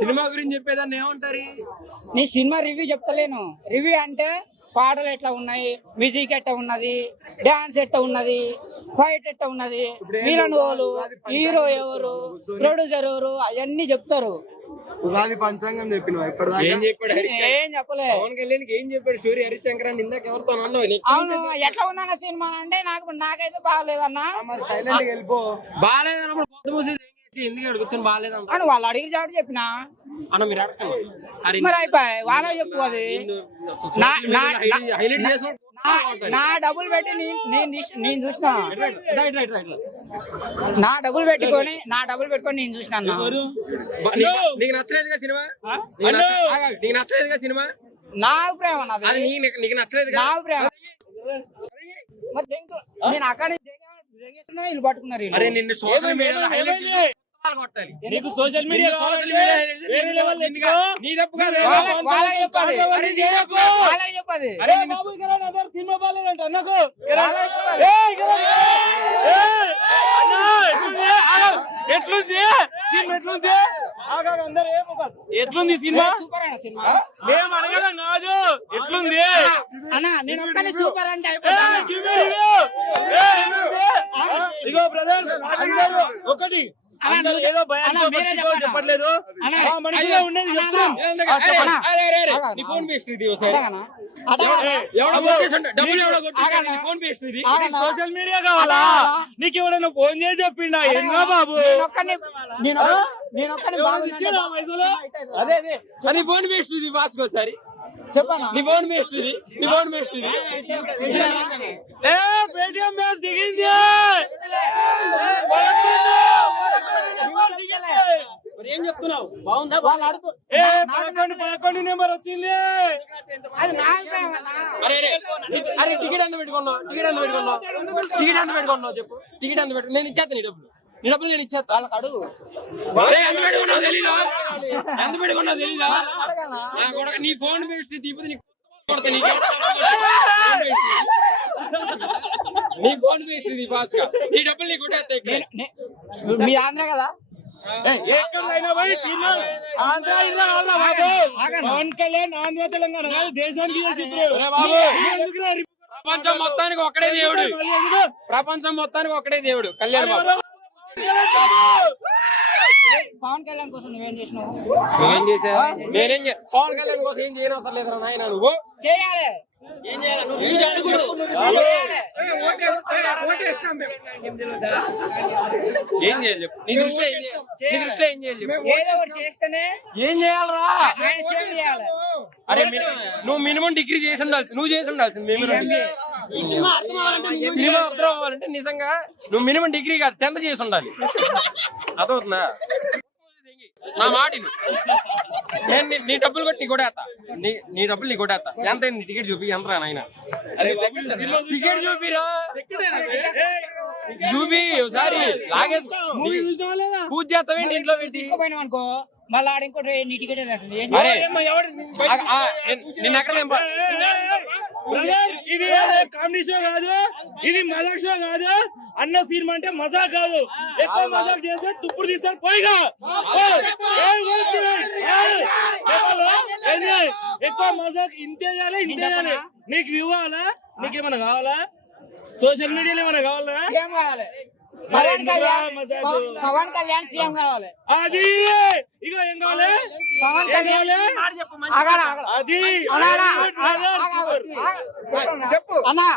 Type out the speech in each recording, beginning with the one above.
Cinema గురించి చెప్పేదాన్ని ఏమంటారు? నీ సినిమా రివ్యూ చెప్తలేను. రివ్యూ అంటే పాటలు ఎట్లా ఉన్నాయి, మ్యూజిక్ ఎట్లా ఉన్నది, డాన్స్ ఎట్లా ఉన్నది, ఫైట్ ఎట్లా ఉన్నది, విలన్ ఎవరు, హీరో ఎవరు, ప్రొడ్యూసర్ ఎవరు, అవన్నీ చెప్తారు. ఉగాది పంచాంగం చెప్పిన ఏం చెప్పాడు? ఏం చెప్పలే. పవన్ కళ్యాణ్ ఏం చెప్పాడు స్టోరీ? హరిశంకర్ అని ఇందాక ఎవరితో అన్నావు? అవును, ఎట్లా ఉందన్న సినిమా అంటే నాకైతే బాగాలేదన్నా. మరి సైలెంట్ వెళ్ళిపో. బాగాలేదన్నప్పుడు పొద్దు మూసి ఎందుకు అడుగుతాను? బాగాలేదన్న అని వాళ్ళు అడిగి చాటు చెప్పిన అన్న మీరు అడగండి. మరి అయిపోయి వాళ్ళ చెప్పు. అది హైలైట్ చేసిన నా డబ్బులు పెట్టి నేను చూసిన, నా డబ్బులు పెట్టుకొని నేను చూసిన. నీకు నచ్చలేదుగా సినిమా? నీకు నచ్చలేదుగా సినిమా? నా అభిప్రాయం అన్నది. అది నీకు నచ్చలేదు. నా అభిప్రాయం. నేను అక్కడ ఇల్లు పట్టుకున్నారు. అరే నిన్ను సోషల్ మీడియా కొట్టాలి. నీకు సోషల్ మీడియా నీ తప్పు కాదు. చెప్పది సినిమా బాగాలేదంట అన్నకు. ఎట్లుంది సినిమా? అందరు ఎట్లుంది సినిమా? మేము అడగలం కాదు, ఎట్లుంది అన్నా? నేను సూపర్ అంటే ఇగో బ్రదర్ అందరూ ఒకటి ఏదో చెప్పట్లేదు. సోషల్ మీడియా కావాలా నీకు? ఎవడన్నా ఫోన్ చేసి చెప్పిండా? ఎన్నో బాబు అది ఫోన్ వేస్ట్ ఇది. ఒకసారి చెప్పనా? నీ ఫోన్ వేస్ట్ ఇది. పేటిఎం మ్యాచ్ దిగింది. ఏం చెప్తున్నావు? బాగుందా? వాళ్ళు అడుగు 11 నెంబర్ వచ్చింది. అరే టికెట్ ఎంత పెట్టుకున్నావు? చెప్పు. టికెట్ ఎంత పెట్టు? నేను ఇచ్చేస్తాను. నీ డబ్బులు నేను ఇచ్చేస్తా. వాళ్ళకి అడుగు. ఎంత పెట్టుకున్నావు తెలీదా? నీ ఫోన్ వేస్ట్ తీపితే నీ ఫోన్ వేస్ట్ ఫాస్ట్ గా. నీ డబ్బులు నీకు కొట్టేస్తా. మీ ఆంధ్ర కదా? పవన్ కళ్యాణ్ ఆంధ్ర తెలంగాణ కాదు, దేశానికి ప్రపంచం మొత్తానికి ఒక్కడే దేవుడు. ప్రపంచం మొత్తానికి ఒక్కడే దేవుడు కళ్యాణ్ బాబు. పవన్ కళ్యాణ్ కోసం నువ్వేం చేసినావు? నువ్వేం చేసావా? పవన్ కళ్యాణ్ కోసం ఏం చేయని అవసరం లేదురా నాయన. నువ్వు చేయాలి. ఏం చేయాలి? చెప్పు. నీ దృష్టిలో ఏం చేయాలి చెప్పు. ఏం చేయాలరా? అరే నువ్వు మినిమం డిగ్రీ చేసి ఉండాల్సింది. నువ్వు చేసి ఉండాల్సింది సినిమా అర్థం అవ్వాలంటే నిజంగా నువ్వు మినిమం డిగ్రీ కాదు 10th చేసి ఉండాలి. అదవుతుందా? నా మాటిని నేను నీ డబ్బులు కొట్టి నీ కొట్టేస్తా. నీ డబ్బులు నీ కొట్టేస్తా. ఎంత నీ టికెట్ చూపి. ఎంతరా నాయన? టికెట్ చూపిరా. చూపి ఒకసారి లాగే పూజ చేస్తావేంటి ఇంట్లో పెట్టి అనుకో. మళ్ళీ ఆడ ఇంకోటి నీ టికెట్ నిన్న ఎక్కడ ఇది కామెడీ షో కాదు, ఇది మజాక్ షో కాదు. అన్న సినిమా అంటే మజాక్ కాదు. ఎక్కువ మజాక్ చేస్తే తుప్పుడు తీస్తారు. పోయిగా ఎక్కువ మజాక్ ఇంతే చేయాలి, ఇంతే చేయాలి. నీకు ఇవ్వాలా? నీకేమన్నా కావాలా? సోషల్ మీడియాలో ఏమన్నా కావాలా? పవన్ కళ్యాణ్ సీఎం కావాలి. అది ఇక ఏం కావాలి? పవన్ కళ్యాణ్ అది చెప్పు అన్నా.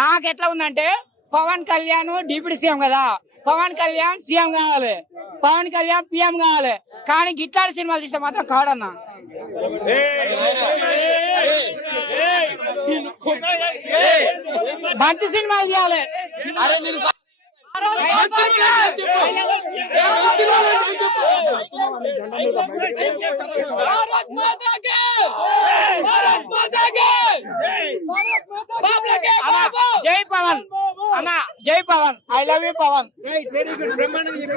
నాకు ఎట్లా ఉందంటే పవన్ కళ్యాణ్ డిప్యూటీ సీఎం కదా, పవన్ కళ్యాణ్ సీఎం కావాలి, పవన్ కళ్యాణ్ పిఎం కావాలి. కానీ గిట్లాంటి సినిమాలు తీస్తే మాత్రం కాడన్నా. మంచి సినిమాలు తీయాలి. జై పవన్ అన్నా, జై Pawan. I love you Pawan.